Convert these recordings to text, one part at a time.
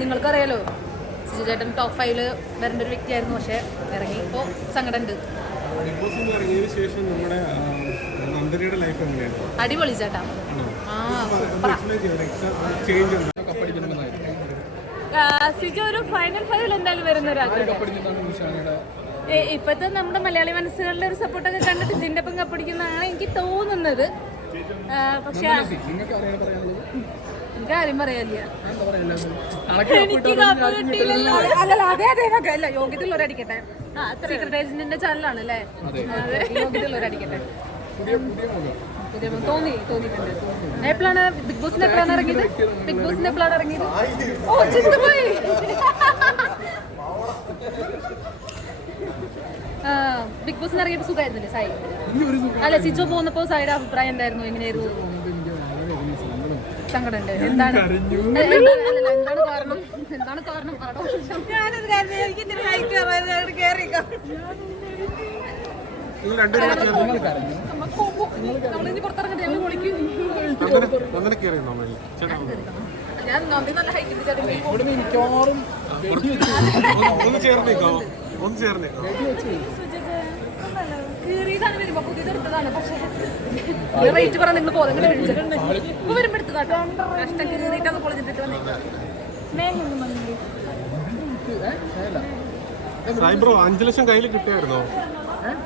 നിങ്ങൾക്കറിയാലോ സിജു ചേട്ടൻ ടോപ്പ് 5 വരേണ്ട ഒരു വ്യക്തിയായിരുന്നു, പക്ഷെ ഇറങ്ങി. ഇപ്പോൾ സങ്കടമുണ്ട്. അടിപൊളി ചേട്ടാ. സിജു ഒരു ഫൈനൽ 5 എന്തായാലും വരുന്ന ഒരാഗ്രഹം. ഇപ്പോഴത്തെ നമ്മുടെ മലയാളി മനസ്സുകളിലെ ഒരു സപ്പോർട്ടൊക്കെ കണ്ടിട്ട് ജിൻഡപ്പം കപ്പടിക്കുന്നതാണ് എനിക്ക് തോന്നുന്നത്. പക്ഷെ കാര്യം പറയാനില്ല. അല്ല, യോഗ്യതയുള്ളവരടിക്കട്ടെ. സീക്രട്ട് ഏജന്റിന്റെ ചാനലാണ് അല്ലേ? യോഗ്യതയുള്ളവരടിക്കട്ടെ. തോന്നിയിട്ടുണ്ട്. എപ്പോഴാണ് ബിഗ് ബോസിന് എപ്പോഴാണ് ഇറങ്ങിയത്? ബിഗ് ബോസിന് എപ്പോഴാണ് ഇറങ്ങിയത്? ഓ ചിന്തപോയി. ബിഗ് ബോസിന് ഇറങ്ങിയിട്ട് സുഖമായിരുന്നില്ലേ സായി? അല്ല, സിജോ പോകുന്നപ്പോ സായിയുടെ അഭിപ്രായം എന്തായിരുന്നു? എങ്ങനെയായിരുന്നു? സങ്കടമുണ്ട്. എന്താണ് കാരണം? ഞാനത് ഞാൻ നല്ല ഹൈറ്റ് കീറിയതാണ് വരുമ്പോ പുതിയതെടുത്തതാണ്. പക്ഷേ റേറ്റ് പറഞ്ഞാൽ നിങ്ങൾ പോതെങ്കിലും ഇപ്പൊ വരുമ്പോ എടുത്തതാട്ടോ. കഷ്ടം കീറിയിട്ടാണ് പൊളിച്ചിട്ട് വന്നേക്കാം. ബ്രോ 5 ലക്ഷം കയ്യിൽ കിട്ടിയായിരുന്നോ?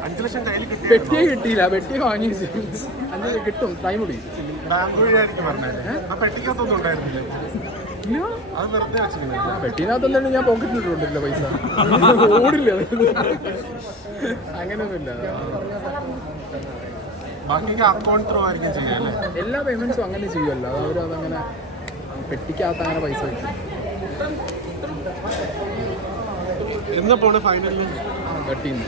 5 ലക്ഷം കയ്യിൽ വെട്ടിയെ കിട്ടിയില്ല. വെട്ടി വാങ്ങി കിട്ടും. ടൈം കൂടി പെട്ടിക്കകത്തൊന്നും ഉണ്ടായിരുന്നില്ല. വെട്ടിനകത്തൊന്നും ഞാൻ പോക്കറ്റിലിട്ടുണ്ടല്ലോ പൈസ. ഓടില്ല അങ്ങനെയൊന്നുമില്ല. എല്ലാ പേയ്മെന്റ്സും അങ്ങനെ ചെയ്യുമല്ലോ. അവരതങ്ങനെ പെട്ടിക്കകത്ത് അങ്ങനെ പൈസ വെക്കും. എന്നാ പോണേ ഫൈനലിൽ? 13.